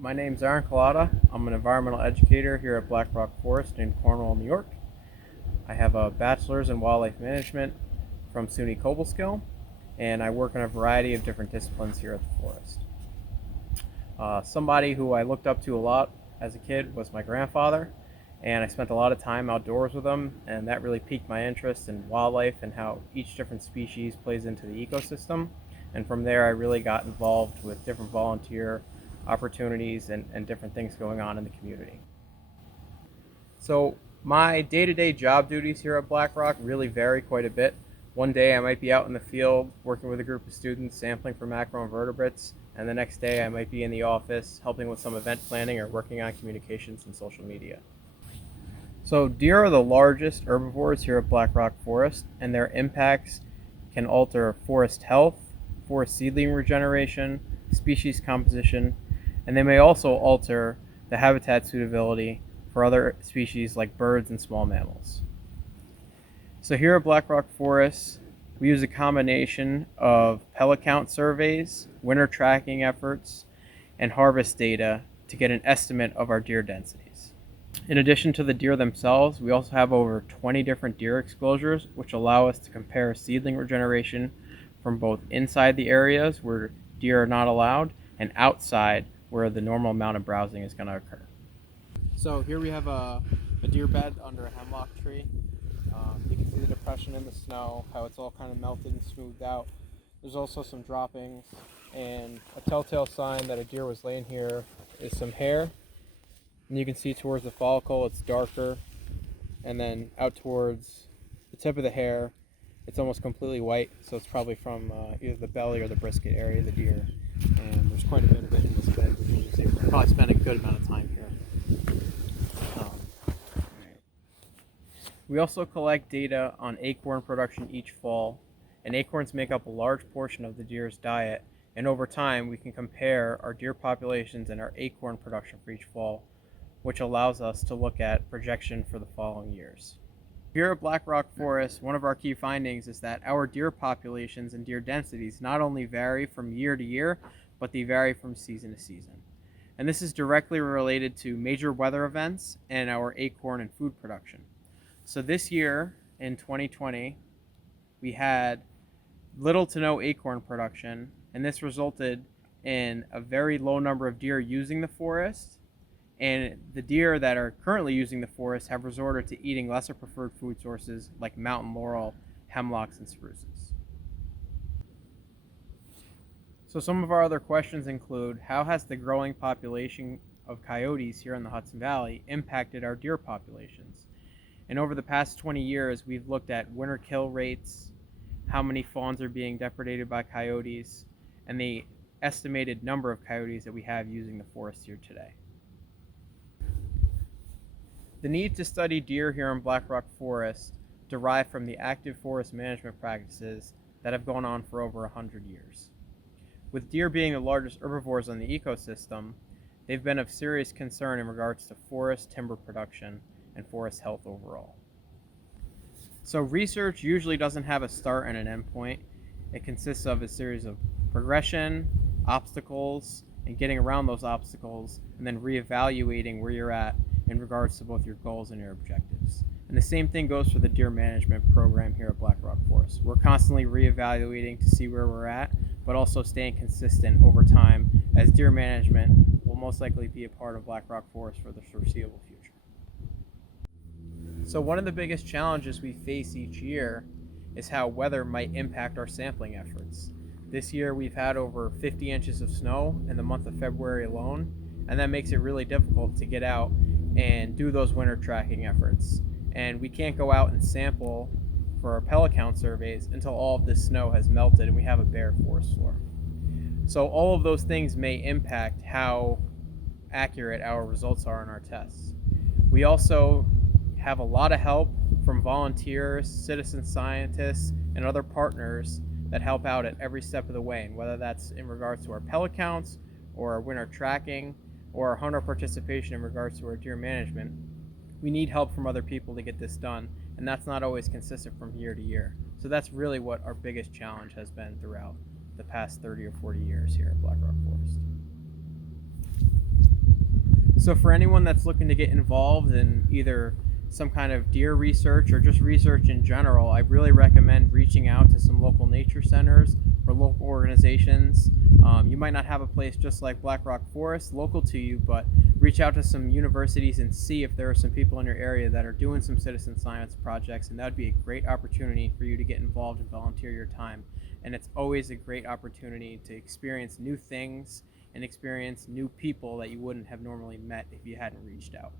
My name's Culotta. I'm an environmental educator here at Black Rock Forest in Cornwall, New York. I have a bachelor's in wildlife management from SUNY Cobleskill, and I work in a variety of different disciplines here at the forest. Somebody who I looked up to a lot as a kid was my grandfather, and I spent a lot of time outdoors with him, and that really piqued my interest in wildlife and how each different species plays into the ecosystem. And from there, I really got involved with different volunteer opportunities and different things going on in the community. So my day-to-day job duties here at Black Rock really vary quite a bit. One day I might be out in the field working with a group of students sampling for macroinvertebrates, and the next day I might be in the office helping with some event planning or working on communications and social media. So deer are the largest herbivores here at Black Rock Forest, and their impacts can alter forest health, forest seedling regeneration, species composition, and they may also alter the habitat suitability for other species like birds and small mammals. So here at Black Rock Forest, we use a combination of pellet count surveys, winter tracking efforts, and harvest data to get an estimate of our deer densities. In addition to the deer themselves, we also have over 20 different deer exposures, which allow us to compare seedling regeneration from both inside the areas where deer are not allowed and outside where the normal amount of browsing is going to occur. So here we have a deer bed under a hemlock tree. You can see the depression in the snow, how it's all kind of melted and smoothed out. There's also some droppings, and a telltale sign that a deer was laying here is some hair. And you can see towards the follicle it's darker, and then out towards the tip of the hair it's almost completely white, so it's probably from either the belly or the brisket area of the deer. And there's quite a bit of it in this bed, which means they probably spend a good amount of time here. We also collect data on acorn production each fall, and acorns make up a large portion of the deer's diet, and over time we can compare our deer populations and our acorn production for each fall, which allows us to look at projection for the following years. Here at Black Rock Forest, one of our key findings is that our deer populations and deer densities not only vary from year to year, but they vary from season to season. And this is directly related to major weather events and our acorn and food production. So this year, in 2020, we had little to no acorn production, and this resulted in a very low number of deer using the forest, and the deer that are currently using the forest have resorted to eating lesser preferred food sources like mountain laurel, hemlocks, and spruces. So some of our other questions include, how has the growing population of coyotes here in the Hudson Valley impacted our deer populations? And over the past 20 years, we've looked at winter kill rates, how many fawns are being depredated by coyotes, and the estimated number of coyotes that we have using the forest here today. The need to study deer here in Black Rock Forest derived from the active forest management practices that have gone on for over 100 years. With deer being the largest herbivores on the ecosystem, they've been of serious concern in regards to forest timber production and forest health overall. So research usually doesn't have a start and an end point. It consists of a series of progression, obstacles, and getting around those obstacles, and then reevaluating where you're at in regards to both your goals and your objectives. And the same thing goes for the deer management program here at Black Rock Forest. We're constantly reevaluating to see where we're at, but also staying consistent over time, as deer management will most likely be a part of Black Rock Forest for the foreseeable future. So one of the biggest challenges we face each year is how weather might impact our sampling efforts. This year we've had over 50 inches of snow in the month of February alone, and that makes it really difficult to get out and do those winter tracking efforts. And we can't go out and sample for our pellet count surveys until all of this snow has melted and we have a bare forest floor. So all of those things may impact how accurate our results are in our tests. We also have a lot of help from volunteers, citizen scientists, and other partners that help out at every step of the way, and whether that's in regards to our pellet counts or our winter tracking or our hunter participation in regards to our deer management, we need help from other people to get this done, and that's not always consistent from year to year. So that's really what our biggest challenge has been throughout the past 30 or 40 years here at Black Rock Forest. So for anyone that's looking to get involved in either some kind of deer research or just research in general, I really recommend reaching out to some local nature centers or local organizations. You might not have a place just like Black Rock Forest local to you, but reach out to some universities and see if there are some people in your area that are doing some citizen science projects, and that would be a great opportunity for you to get involved and volunteer your time. And it's always a great opportunity to experience new things and experience new people that you wouldn't have normally met if you hadn't reached out.